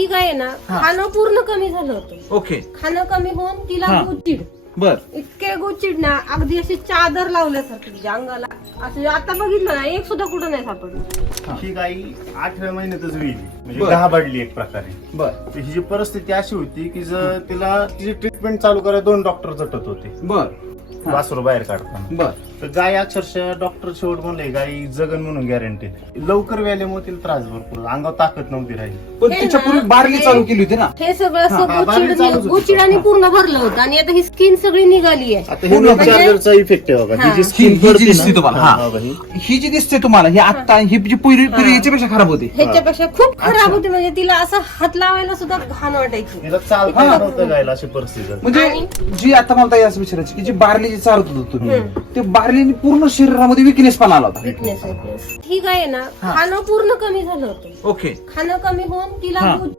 ही गाय आहे ना खाणं पूर्ण कमी झालं होतं. ओके. खाणं कमी होऊन तिला हा. गुचिड बर. इतके गुचिड ना अगदी अशी चादर लावल्यासारखी तिच्या अंगाला. असं आता बघितलं ना एक सुद्धा कुठं नाही सापडलं. ही गाई 8व्या महिन्यातच गेली म्हणजे बर. घाबरली एक प्रकारे. बर. तर हिची परिस्थिती अशी होती की जर तिला तिची ट्रीटमेंट चालू करायला 2 डॉक्टर झटत होते बर. हा. वासरू बाहेर काढताना. बर. तर गाय अक्षरशः डॉक्टर शेवट म्हणले गाई जगन म्हणून गॅरंटी. लवकर व्याल्यामुळे तिला त्रास भरपूर अंगावर ताकद नव्हती राहिली. पण हे तिच्या ना, पूर्वी बारली हे- चालू केली होती ना. हे सगळं हा, बारली चालूच असं होती. गुचिडाने पूर्ण भरलं होतं आणि आता ही स्किन सगळी निघाली आहे. आता हे पूर्ण milk chargerचा इफेक्ट आहे बघा. हा. ही जी ही स्किन जी दिसते तुम्हाला, हा. ही ही जी दिसते तुम्हाला ही आता ही जी पूर्वी याच्यापेक्षा खराब होती. ह्याच्यापेक्षा खूप खराब होते म्हणजे तिला असं हात लावायला सुद्धा घाण वाटायची. तिला चालता येत नव्हतं गायला अशी परिस्थिती झाली. म्हणजे जी आता मला ताई असं विचारायची की जी बारली जी चालत होतो तुम्ही ते बारलीने पूर्ण शरीरामध्ये विकनेस पण आला होता. Weakness. ही गाय आहे ना खाणं पूर्ण कमी झालं होतं. ओके. खाणं कमी होऊन तिला हा. गुचिड